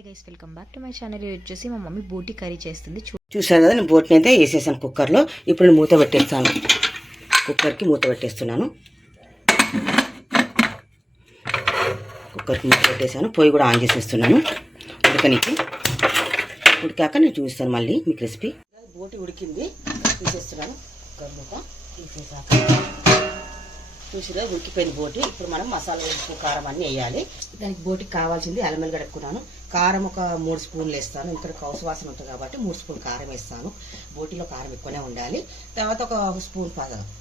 Hi guys, welcome back to my channel. వచ్చేసి మా mummy బోటి కర్రీ చేస్తుంది. చూసాను కదా, నేను బోటిని అయితే వేసేసాను కుక్కర్లో. ఇప్పుడు నేను మూత పెట్టేస్తాను. కుక్కర్కి మూత పెట్టేస్తున్నాను. కుక్కర్కి మూత పెట్టేసాను. పొయ్యి కూడా ఆన్ చేసేస్తున్నాను ఉడకనికి. ఉడికాక నేను చూపిస్తాను మళ్ళీ మీకు రెసిపీ. బోటి ఉడికింది, తీసేస్తున్నాను. కుక్కర్ మూత తీసేసాక చూసిరా ఉడికిపోయింది బోటి. ఇప్పుడు మనం మసాలా, ఉప్పు, కారం అన్నీ వేయాలి. దానికి బోటికి కావాల్సింది అల్లం వెల్లిగడ్డ కడుక్కున్నాను. కారం ఒక 3 స్పూన్లు వేస్తాను. ఇక్కడ కౌసు వాసన ఉంటుంది కాబట్టి 3 స్పూన్లు కారం వేస్తాను. బోటిలో కారం ఎక్కువనే ఉండాలి. తర్వాత ఒక స్పూన్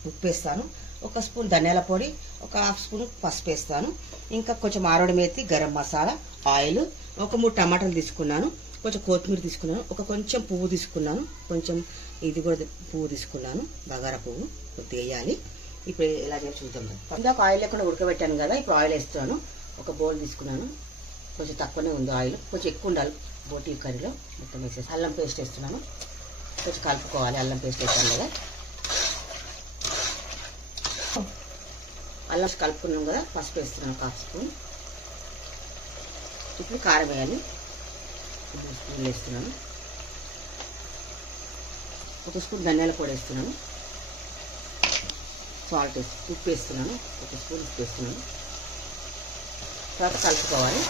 ఉప్పు వేస్తాను. ఒక స్పూన్ ధనియాల పొడి, ఒక హాఫ్ స్పూన్ పసుపు వేస్తాను. ఇంకా కొంచెం ఆరోడి మేతి, గరం మసాలా, ఆయిల్, ఒక 3 టమాటాలు తీసుకున్నాను. కొంచెం కొత్తిమీర తీసుకున్నాను. కొంచెం పువ్వు తీసుకున్నాను. కొంచెం ఇది కూడా పువ్వు తీసుకున్నాను, బగారా పువ్వు కొద్దిగా వేయాలి. ఇప్పుడు ఎలా చేయాలి చూద్దాం. ఇందాక ఆయిల్ లేకుండా ఉడకబెట్టాను కదా, ఇప్పుడు ఆయిల్ వేస్తాను. ఒక బౌల్ తీసుకున్నాను. కొంచెం తక్కువనే ఉంది ఆయిల్, కొంచెం ఎక్కువ ఉండాలి బోటి కర్రీలో. మొత్తం వేసేసి అల్లం పేస్ట్ వేస్తున్నాను. కొంచెం కలుపుకోవాలి. అల్లం పేస్ట్ వేస్తాను కదా, అల్లం కలుపుకున్నాం కదా. పసుపు వేస్తున్నాను ఒక హాఫ్ స్పూన్. ఇప్పుడు కారం వేయాలి. 2 స్పూన్లు వేస్తున్నాను. ఒక స్పూన్ ధనియాల పొడి వేస్తున్నాను. సాల్ట్ ఉప్పు వేస్తున్నాను. ఒక స్పూన్ ఉప్పు వేస్తున్నాను. తర్వాత కలుపుకోవాలి.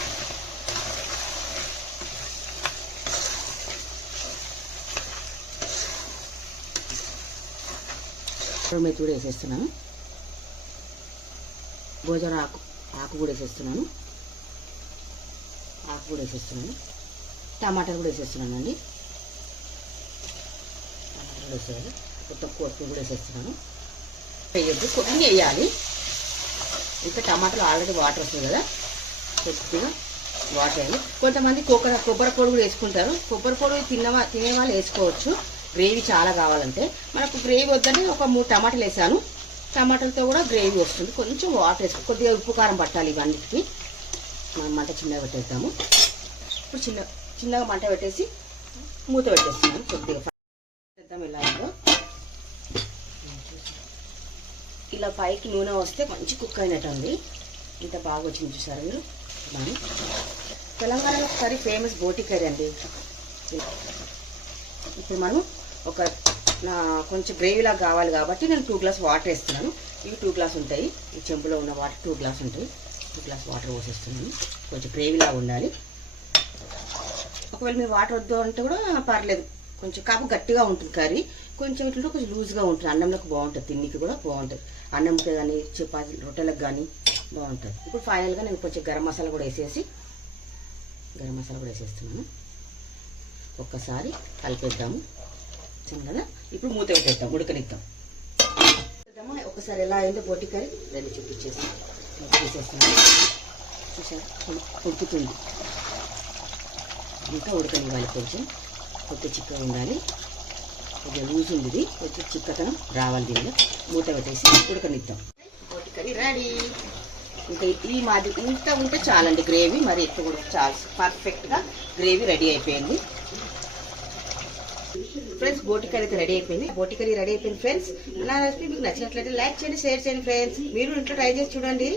మెత్తి కూడా వేసేస్తున్నాను. భోజన ఆకు కూడా వేసేస్తున్నాను. టమాటాలు కూడా వేసేస్తున్నాను అండి. టమాటాలు కూడా వేసేయాలి. మొత్తం కొత్తిమీర కూడా వేసేస్తున్నాను. వేయద్దు, కొన్ని వేయాలి. ఇంకా టమాటాలు ఆల్రెడీ వాటర్ వస్తుంది కదా, కొద్దిగా వాటర్ వేయాలి. కొంతమంది కొబ్బరి పొడి కూడా వేసుకుంటారు. కొబ్బరి పొడి తినే వాళ్ళు వేసుకోవచ్చు, గ్రేవీ చాలా కావాలంటే. మనకు గ్రేవీ వద్దంటే ఒక 3 టమాటాలు వేసాను. టమాటాలతో కూడా గ్రేవీ వస్తుంది. కొంచెం వాటర్ వేసుకో, కొద్దిగా ఉప్పు కారం పట్టాలి. ఇవన్నిటికి మనం మంట చిన్నగా పెట్టేద్దాము. ఇప్పుడు చిన్నగా మంట పెట్టేసి మూత పెట్టేస్తున్నాను. కొద్దిగా పెట్టేద్దాం. ఇలా పైకి నూనె వస్తే మంచి కుక్ అయినట్టుంది. ఇంత బాగా వచ్చింది చూసారా మీరు. తెలంగాణలో కర్రీ ఫేమస్ బోటి కర్రీ అండి. ఇప్పుడు మనం కొంచెం గ్రేవీలాగా కావాలి కాబట్టి నేను 2 గ్లాస్ వాటర్ వేస్తున్నాను. ఇవి 2 గ్లాస్ ఉంటాయి. ఈ చెంబులో ఉన్న వాటర్ 2 గ్లాస్ ఉంటాయి. 2 గ్లాస్ వాటర్ పోసేస్తున్నాను. కొంచెం గ్రేవీలాగా ఉండాలి. ఒకవేళ మీరు వాటర్ వద్దు అంటే కూడా పర్లేదు, కొంచెం కాపు గట్టిగా ఉంటుంది కర్రీ. కొంచెం ఇట్లా కొంచెం లూజ్గా ఉంటుంది. అన్నంలోకి బాగుంటుంది, తిన్నికి కూడా బాగుంటుంది. అన్నంకి కానీ చపాతీ రొట్టెలకు కానీ బాగుంటుంది. ఇప్పుడు ఫైనల్గా నేను కొంచెం గరం మసాలా కూడా వేసేస్తున్నాను. ఒక్కసారి కలిపేద్దాము కదా. ఇప్పుడు మూత పెట్టేద్దాం, ఉడకనిద్దాం. ఒకసారి ఎలా అయిందో బోటి కర్రీ రెండు చూపించేస్తాను. తీసేస్తున్నాను. చూసారా ఉడుకుతుంది. ఇంకా ఉడకనివ్వాలి. కొంచెం చిక్కగా ఉండాలి. కొంచెం లూజ్ ఉంది. ఇది కొంచెం చిక్కతనం రావాలి. దీనిలో మూత పెట్టేసి ఉడకనిద్దాం. బోటి కర్రీ రెడీ. ఇంకా ఈ మాదిరి ఇంత ఉంటే చాలండి గ్రేవీ, మరి ఎక్కువ కూడా చాలా పర్ఫెక్ట్గా గ్రేవీ రెడీ అయిపోయింది ఫ్రెండ్స్. బోటి కర్రీ అయితే రెడీ అయిపోయింది ఫ్రెండ్స్. నా రెసిపీ మీకు నచ్చినట్లయితే లైక్ చేయండి, షేర్ చేయండి ఫ్రెండ్స్. మీరు ఇంట్లో ట్రై చేసి చూడండి.